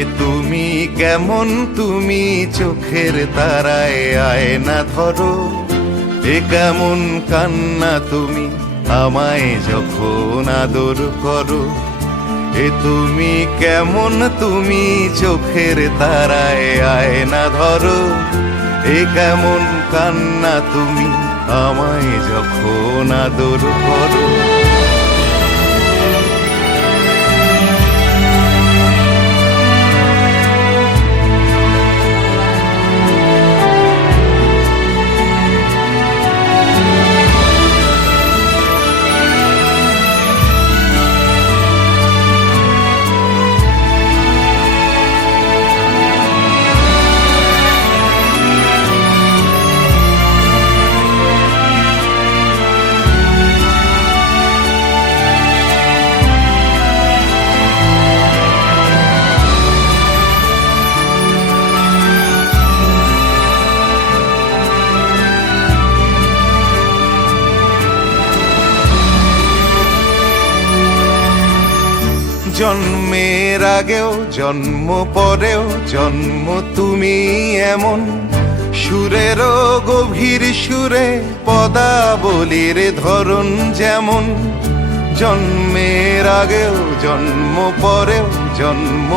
এ তুমি কেমন, তুমি চোখের তারায় আয়না ধরো। এ কেমন কান্না তুমি আমায় যখন আদর করো। এ তুমি কেমন, তুমি চোখের তারায় আয়না ধরো। এ কেমন কান্না তুমি আমায় যখন আদর করো। জন্মের আগেও জন্ম পরেও জন্ম তুমি এমন, সুরেরও গভীর সুরে পদাবলীর ধরন যেমন। জন্মের আগেও জন্ম পরেও জন্ম